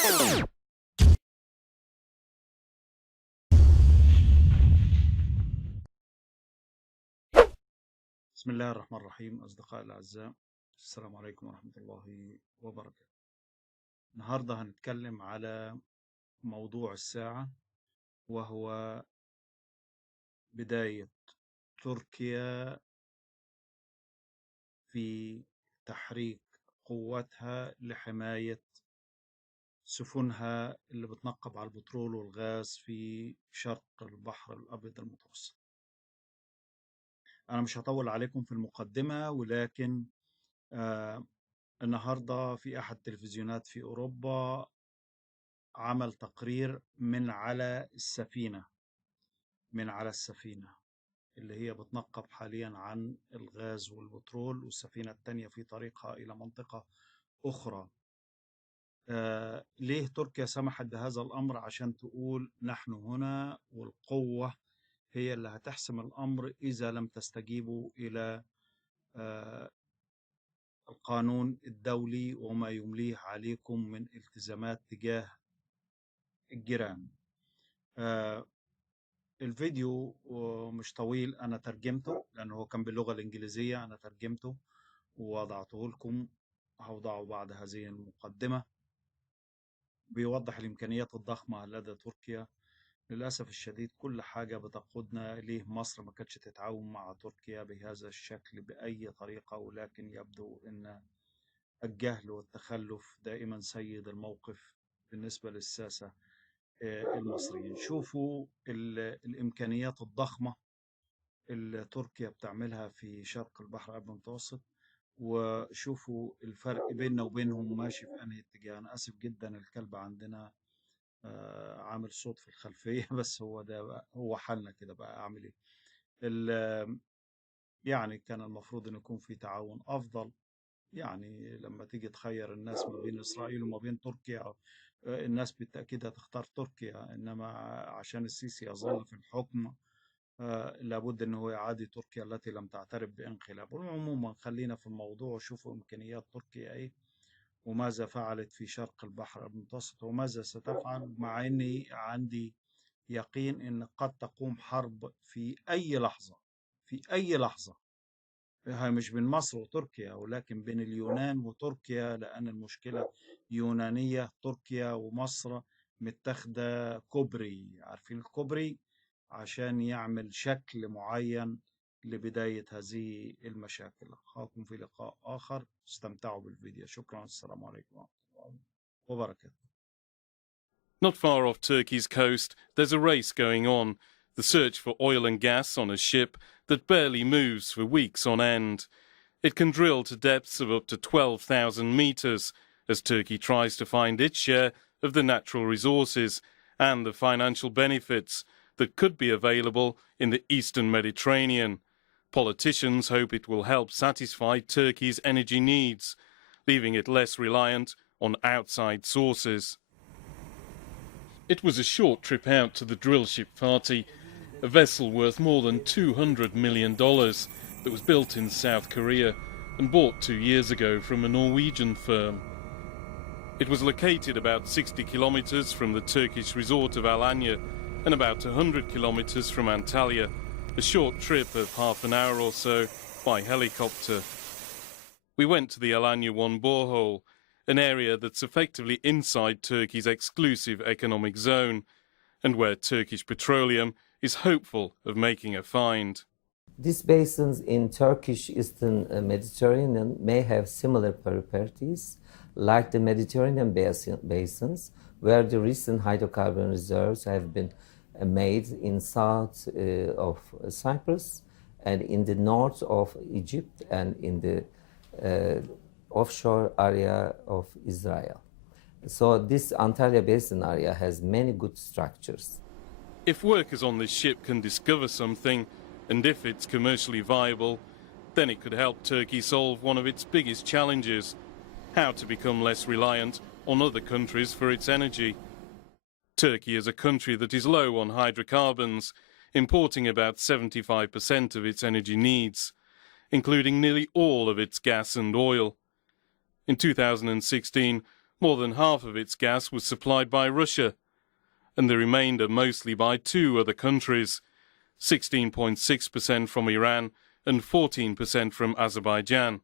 بسم الله الرحمن الرحيم. أصدقائي الأعزاء، السلام عليكم ورحمة الله وبركاته. النهاردة هنتكلم على موضوع الساعة، وهو بداية تركيا في تحريك قوتها لحماية سفنها اللي بتنقب على البترول والغاز في شرق البحر الأبيض المتوسط. أنا مش هطول عليكم في المقدمة، ولكن النهاردة في أحد التلفزيونات في أوروبا عمل تقرير من على السفينة اللي هي بتنقب حاليا عن الغاز والبترول، والسفينة التانية في طريقها إلى منطقة أخرى. ليه تركيا سمحت بهذا الأمر؟ عشان تقول نحن هنا، والقوة هي اللي هتحسم الأمر إذا لم تستجيبوا إلى القانون الدولي وما يمليه عليكم من التزامات تجاه الجيران. الفيديو مش طويل، أنا ترجمته لأنه هو كان باللغة الإنجليزية. أنا ترجمته ووضعته لكم، هوضعه بعد هذه المقدمة. بيوضح الإمكانيات الضخمة لدى تركيا. للأسف الشديد كل حاجة بتقودنا ليه مصر ما كانتش تتعاون مع تركيا بهذا الشكل بأي طريقة، ولكن يبدو أن الجهل والتخلف دائما سيد الموقف بالنسبة للساسة المصريين. شوفوا الإمكانيات الضخمة اللي تركيا بتعملها في شرق البحر المتوسط، وشوفوا الفرق بيننا وبينهم ماشي في أنهي اتجاه. أنا آسف جدا، الكلب عندنا عامل صوت في الخلفية بس هو ده بقى، هو حالنا كده بقى، أعمل إيه؟ يعني كان المفروض أن يكون في تعاون أفضل. يعني لما تيجي تخير الناس ما بين إسرائيل وما بين تركيا، الناس بالتأكيد هتختار تركيا، إنما عشان السيسي يظل في الحكم لابد أنه يعادي تركيا التي لم تعترف بانقلاب. عموما خلينا في الموضوع وشوفوا إمكانيات تركيا إيه، وماذا فعلت في شرق البحر المتوسط، وماذا ستفعل، مع أني عندي يقين أن قد تقوم حرب في أي لحظة، في أي لحظة. هي مش بين مصر وتركيا، ولكن بين اليونان وتركيا، لأن المشكلة يونانية. تركيا ومصر متخذة كوبري، عارفين الكوبري، عشان يعمل شكل معين لبداية هذه المشاكل. أخاكم في لقاء آخر، استمتعوا بالفيديو. شكرا، السلام عليكم ورحمة الله وبركاته. Not far off Turkey's coast, there's a race going on, the search for oil and gas on a ship that barely moves for weeks on end. It can drill to depths of up to 12,000 meters as Turkey tries to find its share of the natural resources and the financial benefits that could be available in the eastern Mediterranean. Politicians hope it will help satisfy Turkey's energy needs, leaving it less reliant on outside sources. It was a short trip out to the drillship Fatih, a vessel worth more than $200 million that was built in South Korea and bought 2 years ago from a Norwegian firm. It was located about 60 kilometers from the Turkish resort of Alanya and about 100 kilometers from Antalya, a short trip of half an hour or so by helicopter. We went to the Alanya 1 borehole, an area that's effectively inside Turkey's exclusive economic zone, and where Turkish Petroleum is hopeful of making a find. These basins in Turkish Eastern Mediterranean may have similar properties like the Mediterranean basins, where the recent hydrocarbon reserves have been made in south of Cyprus and in the north of Egypt and in the offshore area of Israel. So this Antalya Basin area has many good structures. If workers on this ship can discover something, and if it's commercially viable, then it could help Turkey solve one of its biggest challenges: how to become less reliant on other countries for its energy. Turkey is a country that is low on hydrocarbons, importing about 75% of its energy needs, including nearly all of its gas and oil. In 2016, More than half of its gas was supplied by Russia, and the remainder mostly by two other countries, 16.6% from Iran and 14% from Azerbaijan.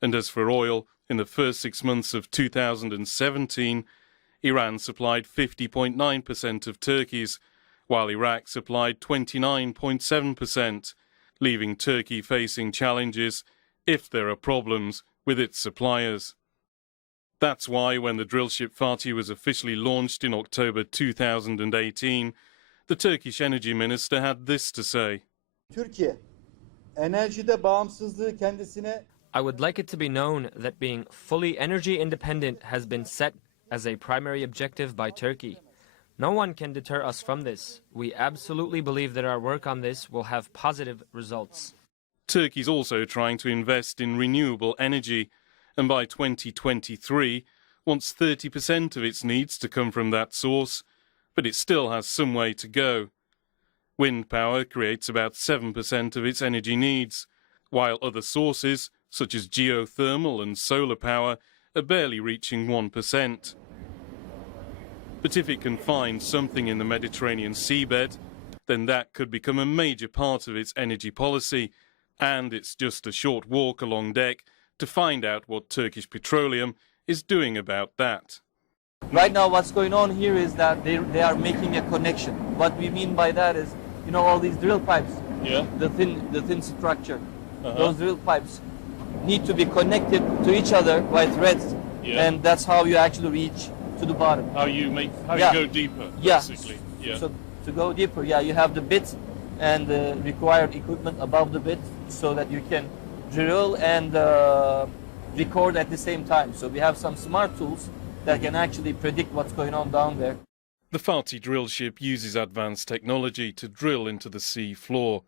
And as for oil, in the first 6 months of 2017, Iran supplied 50.9% of Turkey's, while Iraq supplied 29.7%, leaving Turkey facing challenges if there are problems with its suppliers. That's why when the drillship Fatih was officially launched in October 2018, the Turkish energy minister had this to say. Türkiye, enerjide bağımsızlığı kendisine I would like it to be known that being fully energy independent has been set as a primary objective by Turkey. No one can deter us from this. We absolutely believe that our work on this will have positive results. Turkey's also trying to invest in renewable energy, and by 2023 wants 30% of its needs to come from that source, but it still has some way to go. Wind power creates about 7% of its energy needs, while other sources, such as geothermal and solar power, are barely reaching 1%. But if it can find something in the Mediterranean seabed, then that could become a major part of its energy policy, and it's just a short walk along deck to find out what Turkish Petroleum is doing about that. Right now what's going on here is that they are making a connection. What we mean by that is, you know, all these drill pipes, the thin structure, those drill pipes need to be connected to each other by threads, and that's how you actually reach to the bottom. How you go deeper, basically. So to go deeper, you have the bit and the required equipment above the bit so that you can drill and record at the same time. So we have some smart tools that can actually predict what's going on down there. The Fatih drill ship uses advanced technology to drill into the sea floor.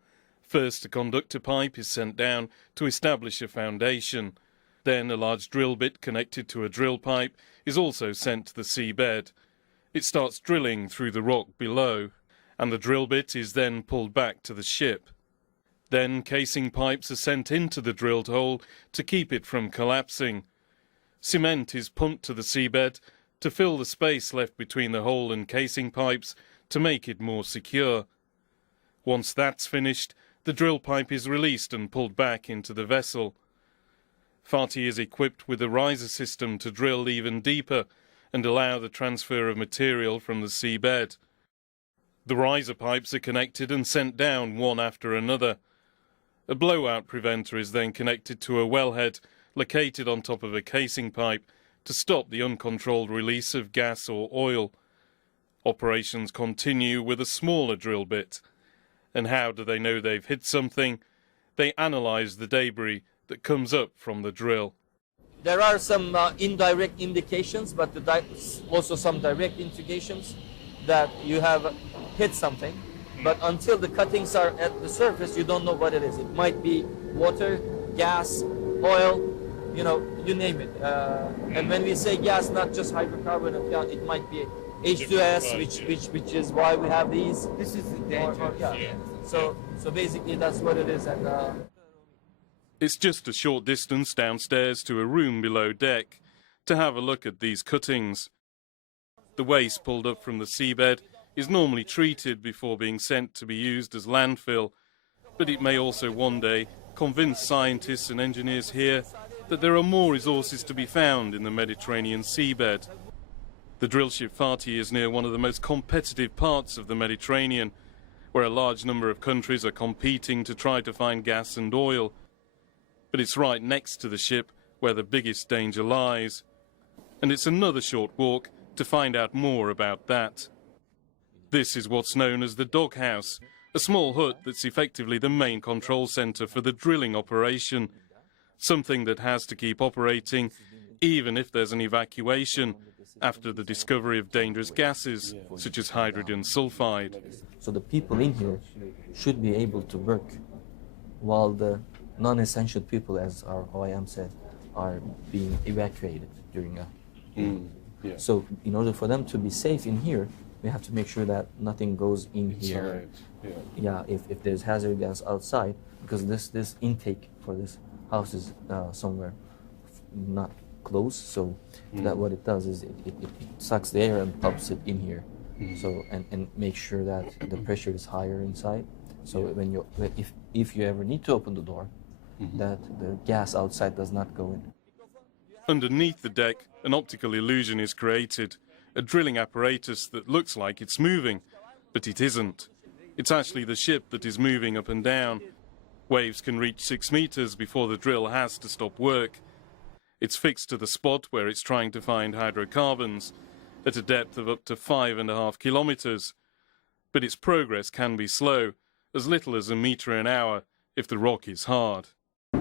First, a conductor pipe is sent down to establish a foundation. Then a large drill bit connected to a drill pipe is also sent to the seabed. It starts drilling through the rock below, and the drill bit is then pulled back to the ship. Then casing pipes are sent into the drilled hole to keep it from collapsing. Cement is pumped to the seabed to fill the space left between the hole and casing pipes to make it more secure. Once that's finished, the drill pipe is released and pulled back into the vessel. Fatih is equipped with a riser system to drill even deeper and allow the transfer of material from the seabed. The riser pipes are connected and sent down one after another. A blowout preventer is then connected to a wellhead located on top of a casing pipe to stop the uncontrolled release of gas or oil. Operations continue with a smaller drill bit. And how do they know they've hit something? They analyse the debris that comes up from the drill. There are some indirect indications, but also some direct indications that you have hit something. But until the cuttings are at the surface, you don't know what it is. It might be water, gas, oil, you know, you name it. And when we say gas, not just hydrocarbon, it might be H2S, which is why we have these. This is dangerous. So basically that's what it is. And it's just a short distance downstairs to a room below deck to have a look at these cuttings. The waste pulled up from the seabed is normally treated before being sent to be used as landfill, but it may also one day convince scientists and engineers here that there are more resources to be found in the Mediterranean seabed. The drillship Fatih is near one of the most competitive parts of the Mediterranean, where a large number of countries are competing to try to find gas and oil. But it's right next to the ship where the biggest danger lies. And it's another short walk to find out more about that. This is what's known as the doghouse, a small hut that's effectively the main control centre for the drilling operation, something that has to keep operating even if there's an evacuation after the discovery of dangerous gases such as hydrogen sulfide. so the people in here should be able to work while the non-essential people, as our OIM said, are being evacuated during a... So in order for them to be safe in here, we have to make sure that nothing goes in here. If there's hazard gas outside, because this intake for this house is somewhere not close, so that what it does is it sucks the air and pumps it in here. So and make sure that the pressure is higher inside. So if you ever need to open the door, that the gas outside does not go in. Underneath the deck, an optical illusion is created, a drilling apparatus that looks like it's moving, but it isn't. It's actually the ship that is moving up and down. Waves can reach 6 meters before the drill has to stop work. It's fixed to the spot where it's trying to find hydrocarbons, at a depth of up to 5.5 kilometers. But its progress can be slow, as little as a meter an hour, if the rock is hard.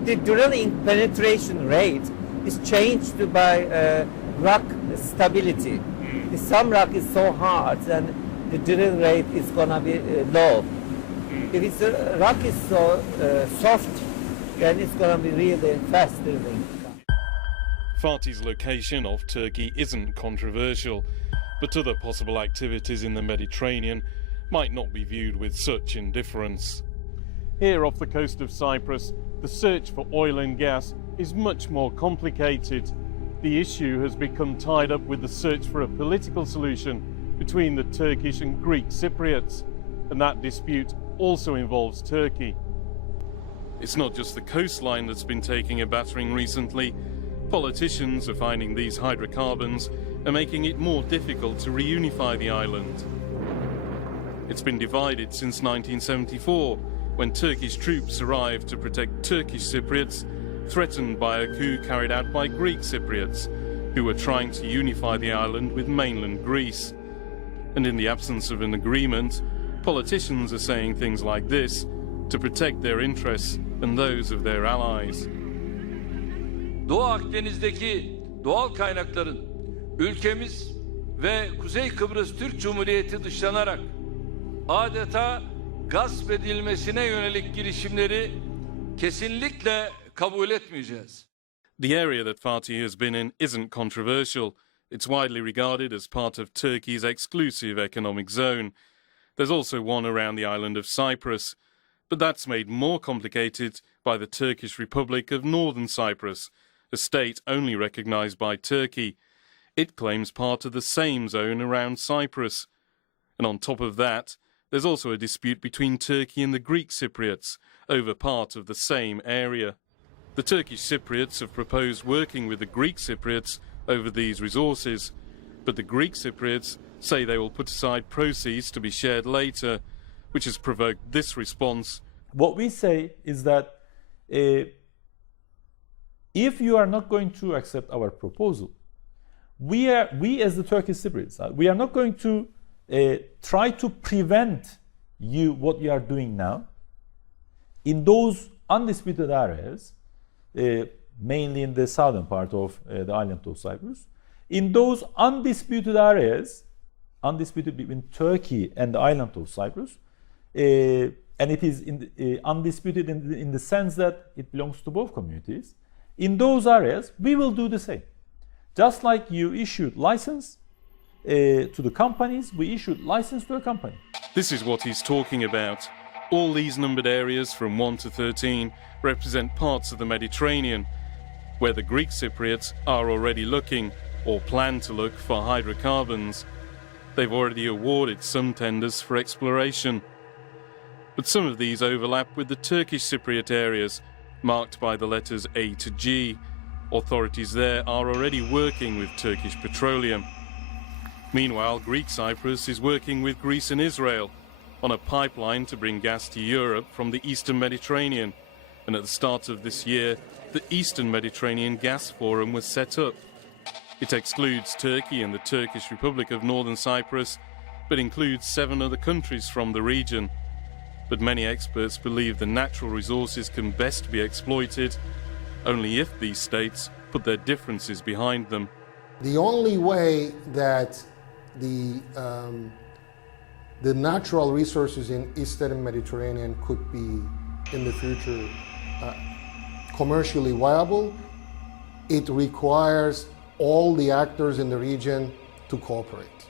The drilling penetration rate is changed by rock stability. Some rock is so hard, and the drill rate is gonna be low. If it's rock is so soft, then it's gonna be really fast drilling. Fatih's location off Turkey isn't controversial, but other possible activities in the Mediterranean might not be viewed with such indifference. Here off the coast of Cyprus, the search for oil and gas is much more complicated. The issue has become tied up with the search for a political solution between the Turkish and Greek Cypriots, and that dispute also involves Turkey. It's not just the coastline that's been taking a battering recently. Politicians are finding these hydrocarbons and making it more difficult to reunify the island. It's been divided since 1974, when Turkish troops arrived to protect Turkish Cypriots threatened by a coup carried out by Greek Cypriots, who were trying to unify the island with mainland Greece. And in the absence of an agreement, politicians are saying things like this to protect their interests and those of their allies. Doğu Akdeniz'deki doğal kaynakların ülkemiz ve Kuzey Kıbrıs Türk Cumhuriyeti dışlanarak adeta gasp edilmesine yönelik girişimleri kesinlikle kabul etmeyeceğiz. The area that Fatih has been in isn't controversial. It's widely regarded as part of Turkey's exclusive economic zone. There's also one around the island of Cyprus, but that's made more complicated by the Turkish Republic of Northern Cyprus, a state only recognised by Turkey. It claims part of the same zone around Cyprus. And on top of that, there's also a dispute between Turkey and the Greek Cypriots over part of the same area. The Turkish Cypriots have proposed working with the Greek Cypriots over these resources, but the Greek Cypriots say they will put aside proceeds to be shared later, which has provoked this response. What we say is that if you are not going to accept our proposal, we as the Turkish Cypriots, we are not going to try to prevent you what you are doing now in those undisputed areas, mainly in the southern part of the island of Cyprus. In those undisputed areas, undisputed between Turkey and the island of Cyprus, and it is undisputed in the sense that it belongs to both communities. In those areas, we will do the same. Just like you issued license to the companies, we issued license to a company. This is what he's talking about. All these numbered areas from 1 to 13 represent parts of the Mediterranean, where the Greek Cypriots are already looking, or plan to look, for hydrocarbons. They've already awarded some tenders for exploration. But some of these overlap with the Turkish Cypriot areas, marked by the letters A to G. Authorities there are already working with Turkish petroleum. Meanwhile, Greek Cyprus is working with Greece and Israel on a pipeline to bring gas to Europe from the Eastern Mediterranean. And at the start of this year, the Eastern Mediterranean Gas Forum was set up. It excludes Turkey and the Turkish Republic of Northern Cyprus, but includes 7 other countries from the region. But many experts believe the natural resources can best be exploited only if these states put their differences behind them. The only way that the natural resources in Eastern Mediterranean could be in the future commercially viable, it requires all the actors in the region to cooperate,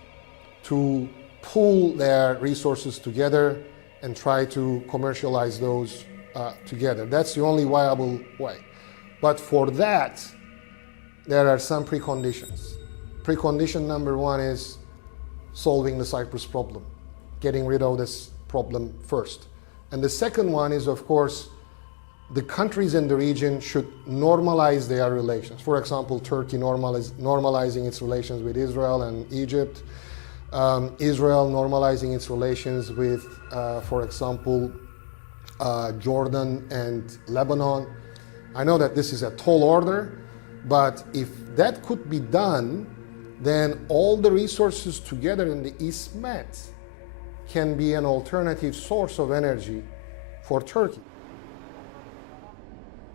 to pool their resources together and try to commercialize those together. That's the only viable way. But for that, there are some preconditions. Precondition number one is solving the Cyprus problem, getting rid of this problem first. And the second one is, of course, the countries in the region should normalize their relations. For example, Turkey normalizing its relations with Israel and Egypt. Israel normalizing its relations with, for example, Jordan and Lebanon. I know that this is a tall order, but if that could be done, then all the resources together in the East Med can be an alternative source of energy for Turkey.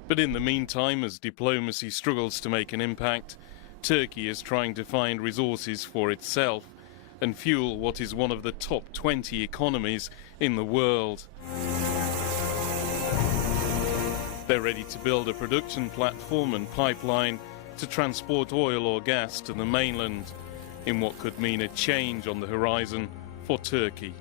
But in the meantime, as diplomacy struggles to make an impact, Turkey is trying to find resources for itself and fuel what is one of the top 20 economies in the world. They're ready to build a production platform and pipeline to transport oil or gas to the mainland, in what could mean a change on the horizon for Turkey.